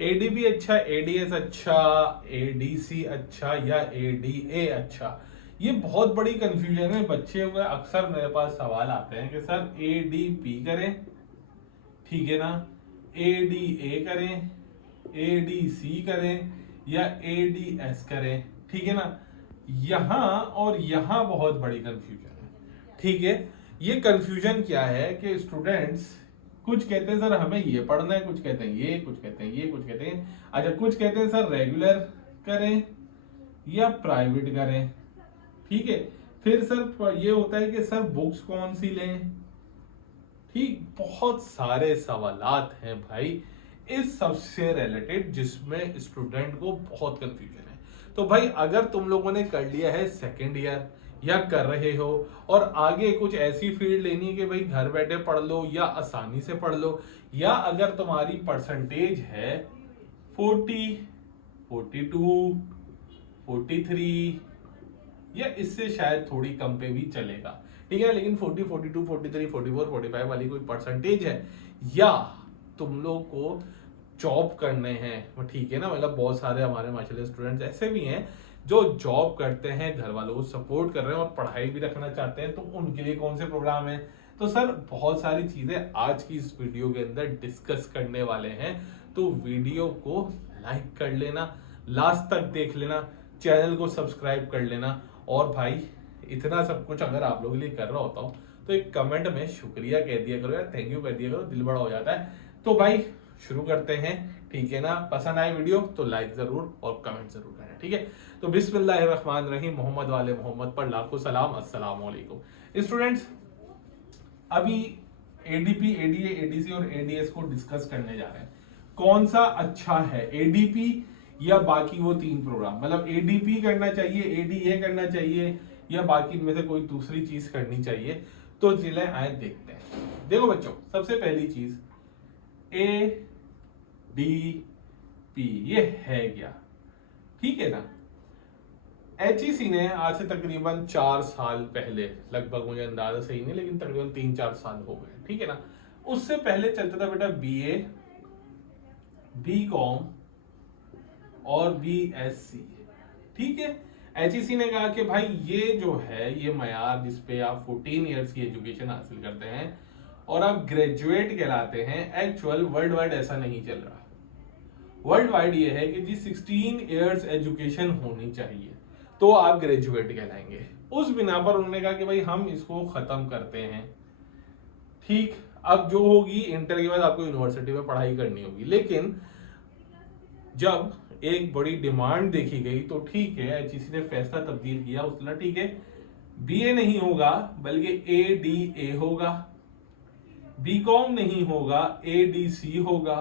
ADB अच्छा, ADS अच्छा, ADC अच्छा या एडीए अच्छा? ये बहुत बड़ी कंफ्यूजन है बच्चे को। अक्सर मेरे पास सवाल आते हैं कि सर एडीपी करें, ठीक है ना, एडीए करें, एडीसी करें या एडीएस करें, ठीक है ना। यहां और यहां बहुत बड़ी कंफ्यूजन है, ठीक है। ये कंफ्यूजन क्या है कि स्टूडेंट्स कुछ कहते हैं सर हमें ये पढ़ना है, कुछ कहते हैं ये, कुछ कहते हैं ये, कुछ कहते हैं अच्छा, कुछ कहते हैं सर रेगुलर करें या प्राइवेट करें, ठीक है। फिर सर ये होता है कि सर बुक्स कौन सी लें, ठीक। बहुत सारे सवालात हैं भाई इस सबसे रिलेटेड जिसमें स्टूडेंट को बहुत कंफ्यूजन है। तो भाई अगर तुम लोगों ने कर लिया है सेकेंड ईयर या कर रहे हो और आगे कुछ ऐसी फील्ड लेनी है कि भाई घर बैठे पढ़ लो या आसानी से पढ़ लो, या अगर तुम्हारी परसेंटेज है 40, 42, 43 या इससे शायद थोड़ी कम पे भी चलेगा, ठीक है। लेकिन 40, 42, 43, 44, 45 वाली कोई परसेंटेज है या तुम लोग को जॉब करने हैं, ठीक है ना। मतलब बहुत सारे हमारे माशाल्लाह स्टूडेंट्स ऐसे भी हैं जो जॉब करते हैं, घर वालों को सपोर्ट कर रहे हैं और पढ़ाई भी रखना चाहते हैं, तो उनके लिए कौन से प्रोग्राम है। तो सर बहुत सारी चीजें आज की इस वीडियो के अंदर डिस्कस करने वाले हैं, तो वीडियो को लाइक कर लेना, लास्ट तक देख लेना, चैनल को सब्सक्राइब कर लेना। और भाई इतना सब कुछ अगर आप लोगों के लिए कर रहा होता हूँ तो एक कमेंट में शुक्रिया कह दिया करो यार, थैंक यू कह दिया करो, दिल बड़ा हो जाता है। तो भाई शुरू करते हैं, ठीक है ना। पसंद आए वीडियो तो लाइक जरूर और कमेंट जरूर करें, ठीक है। तो बिस्मिल्लाहिर्रहमानिर्रहीम, मोहम्मद वाले मोहम्मद पर लाखों सलाम, अस्सलाम वालेकुम स्टूडेंट्स। अभी एडीपी, एडीए, एडीसी और एडीएस को डिस्कस करने जा रहे हैं। कौन सा अच्छा है, एडीपी या बाकी वो तीन प्रोग्राम। मतलब एडीपी करना चाहिए, एडीए करना चाहिए या बाकी इनमें से कोई दूसरी चीज करनी चाहिए। तो चले आए देखते हैं। देखो बच्चों, सबसे पहली चीज ए डी पी ये है क्या, ठीक है ना। एचईसी ने आज से तकरीबन 4 साल पहले, लगभग मुझे अंदाजा सही नहीं लेकिन तकरीबन 3-4 साल हो गए, ठीक है ना। उससे पहले चलता था बेटा बीए, बीकॉम और बीएससी, ठीक है। एचईसी ने कहा कि भाई ये जो है ये मयार जिसपे आप 14 इयर्स की एजुकेशन हासिल करते हैं और आप ग्रेजुएट कहलाते हैं, एक्चुअल वर्ल्ड वाइड ऐसा नहीं चल रहा। वर्ल्ड वाइड ये है कि जी 16 इयर्स एजुकेशन होनी चाहिए तो आप ग्रेजुएट कहलाएंगे। उस बिना पर उन्होंने कहा कि भाई हम इसको खत्म करते हैं, ठीक। अब जो होगी इंटर के बाद आपको यूनिवर्सिटी में पढ़ाई करनी होगी, लेकिन जब एक बड़ी डिमांड देखी गई तो ठीक है एचईसी ने फैसला तब्दील किया, उसने ठीक है बीए नहीं होगा बल्कि एडीए होगा, बीकॉम नहीं होगा एडीसी होगा,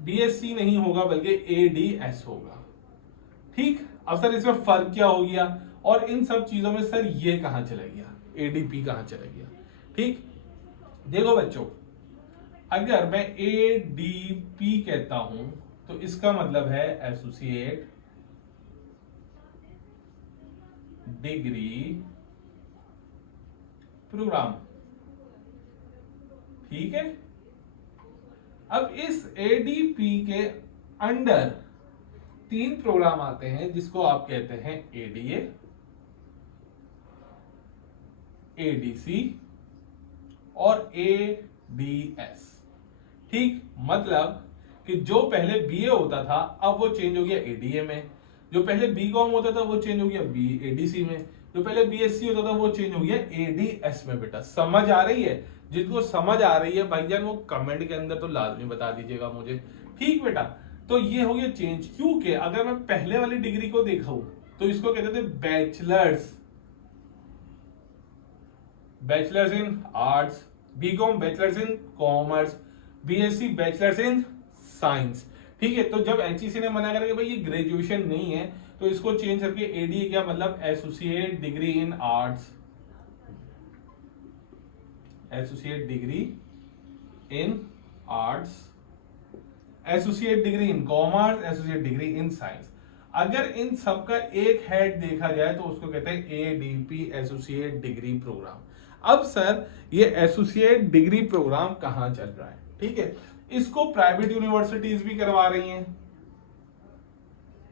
बीएससी नहीं होगा बल्कि एडीएस होगा, ठीक। अब सर इसमें फर्क क्या हो गया और इन सब चीजों में सर ये कहां चला गया, एडीपी कहां चला गया, ठीक। देखो बच्चों, अगर मैं एडीपी कहता हूं तो इसका मतलब है एसोसिएट डिग्री प्रोग्राम, ठीक है। अब इस एडीपी के अंडर 3 प्रोग्राम आते हैं जिसको आप कहते हैं एडीए, एडीसी और एडीएस, ठीक। मतलब कि जो पहले बीए होता था अब वो चेंज हो गया एडीए में, जो पहले बीकॉम होता था वो चेंज हो गया एडीसी में, जो पहले बीएससी होता था वो चेंज हो गया एडीएस में। बेटा समझ आ रही है? जिनको समझ आ रही है भाईजान वो कमेंट के अंदर तो लाजमी बता दीजिएगा मुझे, ठीक बेटा। तो ये हो गया चेंज, क्योंकि अगर मैं पहले वाली डिग्री को देखूं तो इसको कहते थे bachelors, bachelors in arts, BCom bachelors in commerce, BSc bachelors in science, ठीक है। तो जब एचईसी ने मना करा कि भाई ये ग्रेजुएशन नहीं है तो इसको चेंज करके एडीए क्या मतलब associate degree in arts, associate degree in arts, associate degree in commerce, associate degree in science. अगर इन सब का एक हेड देखा जाए तो उसको कहते हैं एडीपी, एसोसिएट डिग्री प्रोग्राम। अब सर ये एसोसिएट डिग्री प्रोग्राम कहां चल रहा है, ठीक है। इसको प्राइवेट यूनिवर्सिटीज भी करवा रही हैं,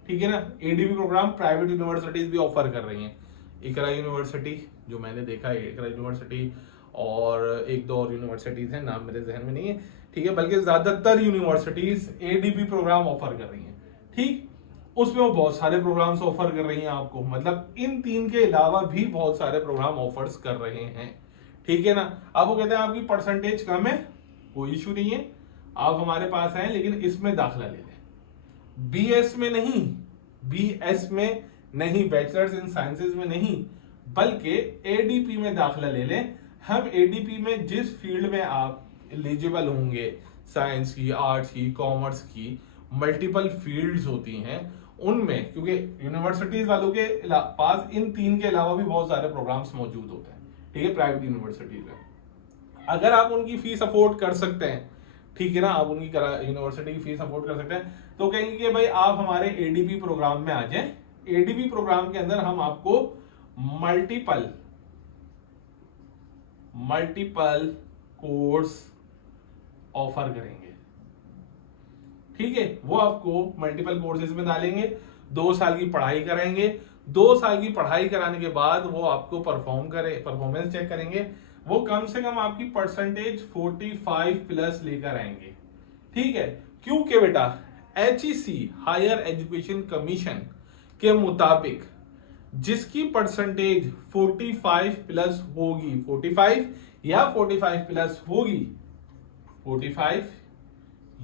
ठीक है ना। एडीपी प्रोग्राम प्राइवेट यूनिवर्सिटीज भी ऑफर कर रही हैं। इकरा यूनिवर्सिटी जो मैंने देखा है, इकरा यूनिवर्सिटी और एक दो और यूनिवर्सिटीज हैं, नाम मेरे जहन में नहीं है, ठीक है, बल्कि ज्यादातर यूनिवर्सिटीज एडीपी प्रोग्राम ऑफर कर रही हैं, ठीक। उसमें वो बहुत सारे प्रोग्राम्स ऑफर कर रही हैं आपको, मतलब इन तीन के अलावा भी बहुत सारे प्रोग्राम ऑफर्स कर रहे हैं, ठीक है ना। अब वो कहते हैं आपकी परसेंटेज कम है, कोई इशू नहीं है, आप हमारे पास आए, लेकिन इसमें दाखिला ले लें, बीएस में नहीं, बीएस में नहीं, बैचलर्स इन साइंसेज में नहीं, बल्कि एडीपी में दाखिला ले लें। हम एडीपी में जिस फील्ड में आप एलिजिबल होंगे, साइंस की, आर्ट्स की, कॉमर्स की, मल्टीपल फील्ड्स होती हैं उनमें, क्योंकि यूनिवर्सिटीज वालों के पास इन तीन के अलावा भी बहुत सारे प्रोग्राम्स मौजूद होते हैं, ठीक है, प्राइवेट यूनिवर्सिटीज में। अगर आप उनकी फीस अफोर्ड कर सकते हैं, ठीक है ना, आप उनकी यूनिवर्सिटी की फीस अफोर्ड कर सकते हैं, तो कहेंगे कि भाई आप हमारे एडीपी प्रोग्राम में आ जाएं। एडीपी प्रोग्राम के अंदर हम आपको मल्टीपल कोर्स ऑफर करेंगे, ठीक है। वो आपको मल्टीपल कोर्सेज में डालेंगे, 2 साल की पढ़ाई कराएंगे, 2 साल की पढ़ाई कराने के बाद वो आपको परफॉर्मेंस चेक करेंगे, वो कम से कम आपकी परसेंटेज 45 प्लस लेकर आएंगे, ठीक है। क्योंकि बेटा HEC हायर एजुकेशन कमीशन के मुताबिक जिसकी परसेंटेज 45 प्लस होगी, 45 या 45 प्लस होगी, 45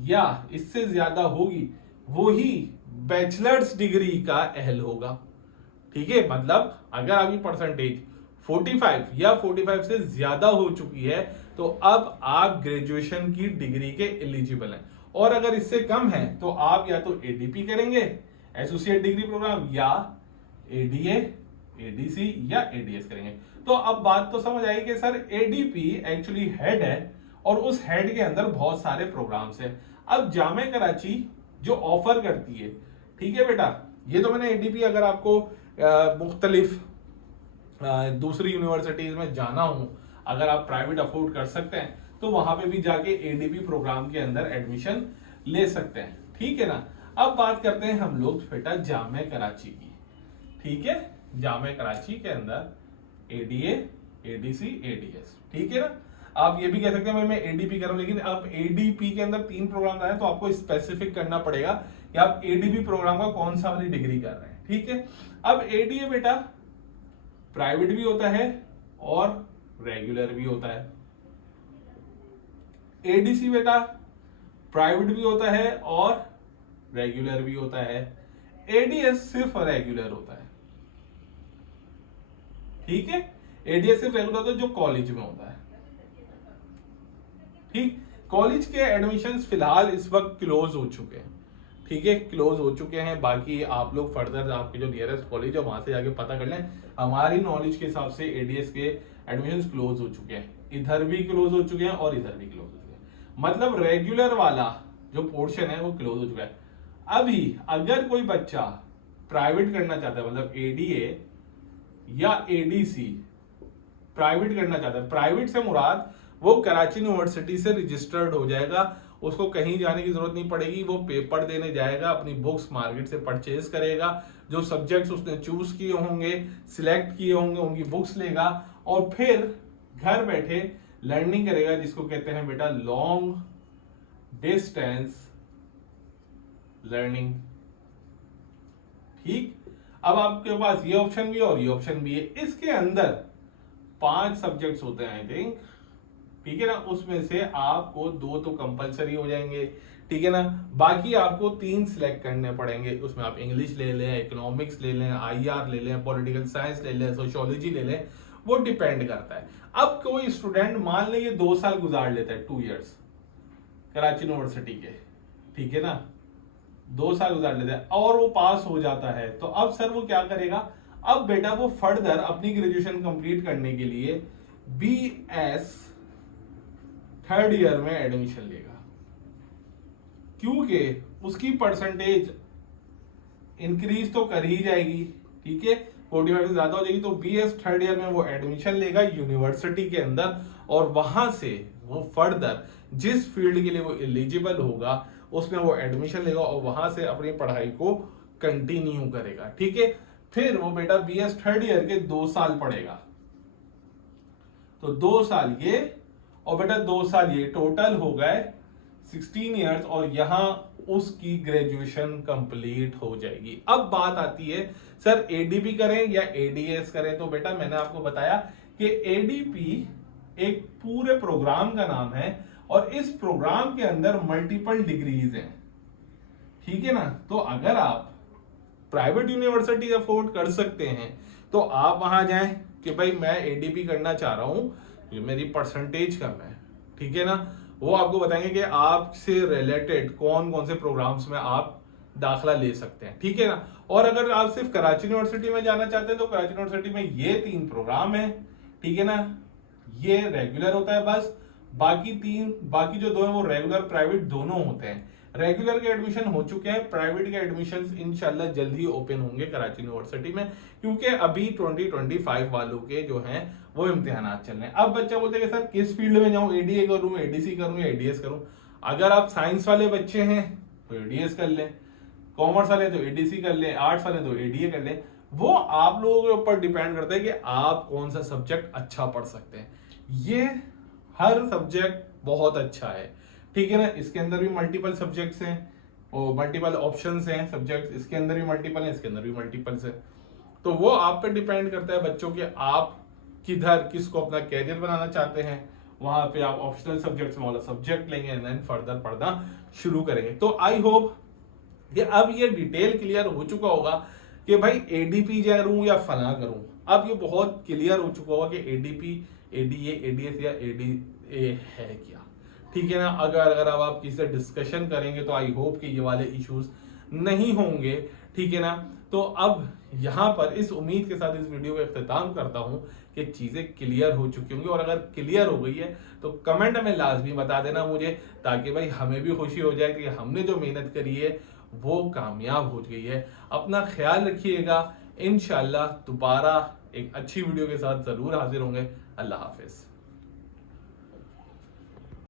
या इससे ज्यादा होगी, वो ही बैचलर्स डिग्री का अहल होगा, ठीक है। मतलब अगर आपकी परसेंटेज 45 या 45 से ज्यादा हो चुकी है तो अब आप ग्रेजुएशन की डिग्री के एलिजिबल हैं, और अगर इससे कम है तो आप या तो एडीपी करेंगे, एसोसिएट डिग्री प्रोग्राम, या एडीए, एडीसी या एडीएस करेंगे। तो अब बात तो समझ आई कि सर एडीपी एक्चुअली हेड है और उस हेड के अंदर बहुत सारे प्रोग्राम्स हैं। अब जामे कराची जो ऑफर करती है, ठीक है बेटा, ये तो मैंने एडीपी, अगर आपको मुख्तलिफ दूसरी यूनिवर्सिटीज में जाना हो, अगर आप प्राइवेट अफोर्ड कर सकते हैं तो वहां पे भी जाके एडीपी प्रोग्राम के अंदर एडमिशन ले सकते हैं, ठीक है ना। अब बात करते हैं हम लोग बेटा जामे कराची की, ठीक है। जामे कराची के अंदर एडीए, एडीसी, एडीएस, ठीक है ना। आप ये भी कह सकते हैं मैं एडीपी कर रहा हूं, लेकिन आप एडीपी के अंदर 3 प्रोग्राम आए तो आपको स्पेसिफिक करना पड़ेगा कि आप एडीपी प्रोग्राम का कौन सा वाली डिग्री कर रहे हैं, ठीक है। अब एडीए बेटा प्राइवेट भी होता है और रेगुलर भी होता है, एडीसी बेटा प्राइवेट भी होता है और रेगुलर भी होता है, एडीएस सिर्फ रेगुलर होता है, ठीक है। एडीएस सिर्फ रेगुलर होता है जो कॉलेज में होता है, ठीक। कॉलेज के एडमिशंस फिलहाल इस वक्त क्लोज हो चुके हैं, ठीक है, क्लोज हो चुके हैं। बाकी आप लोग फर्दर आपके जो नियरेस्ट कॉलेज है वहां से जाके पता कर लें। हमारी नॉलेज के हिसाब से एडीएस के एडमिशंस क्लोज हो चुके हैं, इधर भी क्लोज हो चुके हैं और इधर भी क्लोज हो चुके हैं, मतलब रेगुलर वाला जो पोर्शन है वो क्लोज हो चुका है। अभी अगर कोई बच्चा प्राइवेट करना चाहता है, मतलब एडीए या एडीसी प्राइवेट करना चाहता है, प्राइवेट से मुराद वो कराची यूनिवर्सिटी से रजिस्टर्ड हो जाएगा, उसको कहीं जाने की जरूरत नहीं पड़ेगी, वो पेपर देने जाएगा, अपनी बुक्स मार्केट से परचेज करेगा, जो सब्जेक्ट्स उसने चूज किए होंगे, सिलेक्ट किए होंगे, उनकी बुक्स लेगा और फिर घर बैठे लर्निंग करेगा, जिसको कहते हैं बेटा लॉन्ग डिस्टेंस लर्निंग, ठीक। अब आपके पास ये ऑप्शन भी और ये ऑप्शन भी है। इसके अंदर 5 सब्जेक्ट्स होते हैं आई थिंक, ठीक है ना, उसमें से आपको 2 तो कंपलसरी हो जाएंगे, ठीक है ना, बाकी आपको 3 सिलेक्ट करने पड़ेंगे। उसमें आप इंग्लिश ले लें, इकोनॉमिक्स ले लें, आईआर ले लें, पॉलिटिकल साइंस ले लें, सोशियोलॉजी ले लें, वो डिपेंड करता है। अब कोई स्टूडेंट मान ले ये 2 साल गुजार लेता है, 2 इयर्स कराची यूनिवर्सिटी के, ठीक है ना, 2 साल गुजार लेता है और वो पास हो जाता है, तो अब सर वो क्या करेगा, अब बेटा वो फर्दर अपनी ग्रेजुएशन कंप्लीट करने के लिए बीएस 3rd ईयर में एडमिशन लेगा, क्योंकि उसकी परसेंटेज इंक्रीज तो कर ही जाएगी, ठीक है, 45 से ज्यादा हो जाएगी, तो बीएस 3rd ईयर में वो एडमिशन लेगा यूनिवर्सिटी के अंदर और वहां से वो फर्दर जिस फील्ड के लिए वो एलिजिबल होगा उसमें वो एडमिशन लेगा और वहां से अपनी पढ़ाई को कंटिन्यू करेगा। ठीक है, फिर वो बेटा बीएस थर्ड ईयर के 2 साल पढ़ेगा, तो 2 साल ये और बेटा 2 साल ये, टोटल हो गए 16 इयर्स और यहां उसकी ग्रेजुएशन कंप्लीट हो जाएगी। अब बात आती है सर एडीपी करें या एडीएस करें, तो बेटा मैंने आपको बताया कि एडीपी एक पूरे प्रोग्राम का नाम है और इस प्रोग्राम के अंदर मल्टीपल डिग्रीज हैं। ठीक है ना, तो अगर आप प्राइवेट यूनिवर्सिटी अफोर्ड कर सकते हैं तो आप वहां जाएं कि भाई मैं एडीपी करना चाह रहा हूं, ये मेरी परसेंटेज कम है। ठीक है ना, वो आपको बताएंगे कि आपसे रिलेटेड कौन कौन से प्रोग्राम्स में आप दाखला ले सकते हैं। ठीक है ना, और अगर आप सिर्फ कराची यूनिवर्सिटी में जाना चाहते हैं तो कराची यूनिवर्सिटी में ये 3 प्रोग्राम है। ठीक है ना, ये रेगुलर होता है बस, बाकी जो 2 है वो रेगुलर प्राइवेट दोनों होते हैं। रेगुलर के एडमिशन हो चुके हैं, प्राइवेट के एडमिशन इंशाल्लाह जल्द ही ओपन होंगे कराची यूनिवर्सिटी में, क्योंकि अभी 2025 वालों के जो हैं वो इम्तिहानात चल रहे हैं। अब बच्चा बोलते हैं कि सर किस फील्ड में जाऊं, एडीए करूं, एडीसी करूं या एडीएस करूं। अगर आप साइंस वाले बच्चे हैं तो एडीएस कर लें, कॉमर्स वाले तो एडीसी कर लें, आर्ट्स वाले तो एडीए कर लें। वो आप लोगों के ऊपर डिपेंड करता है कि आप कौन सा सब्जेक्ट अच्छा पढ़ सकते हैं। ये हर सब्जेक्ट बहुत अच्छा है। ठीक है ना, इसके अंदर भी मल्टीपल सब्जेक्ट्स हैं और मल्टीपल ऑप्शंस हैं सब्जेक्ट्स, इसके अंदर भी मल्टीपल है, इसके अंदर भी मल्टीपल्स है। तो वो आप पे डिपेंड करता है बच्चों के, आप किसको अपना कैरियर बनाना चाहते हैं। वहां पे आप ऑप्शनल सब्जेक्ट्स में वाला सब्जेक्ट लेंगे एंड देन फर्दर पढ़ना शुरू करेंगे। तो आई होप कि अब ये डिटेल क्लियर हो चुका होगा कि भाई एडीपी करूं या फला करूं। अब ये बहुत क्लियर हो चुका होगा कि एडीपी, एडीए, एडीएस या एडीए है क्या। ठीक है ना, अगर अब आप किसी से डिस्कशन करेंगे तो आई होप कि ये वाले इश्यूज नहीं होंगे। ठीक है ना, तो अब यहाँ पर इस उम्मीद के साथ इस वीडियो का इख्तिताम करता हूँ कि चीजें क्लियर हो चुकी होंगी, और अगर क्लियर हो गई है तो कमेंट में लाजमी बता देना मुझे, ताकि भाई हमें भी खुशी हो जाए कि हमने जो मेहनत करी है वो कामयाब हो गई है। अपना ख्याल रखिएगा, इंशाल्लाह दोबारा एक अच्छी वीडियो के साथ जरूर हाजिर होंगे। अल्लाह हाफिज।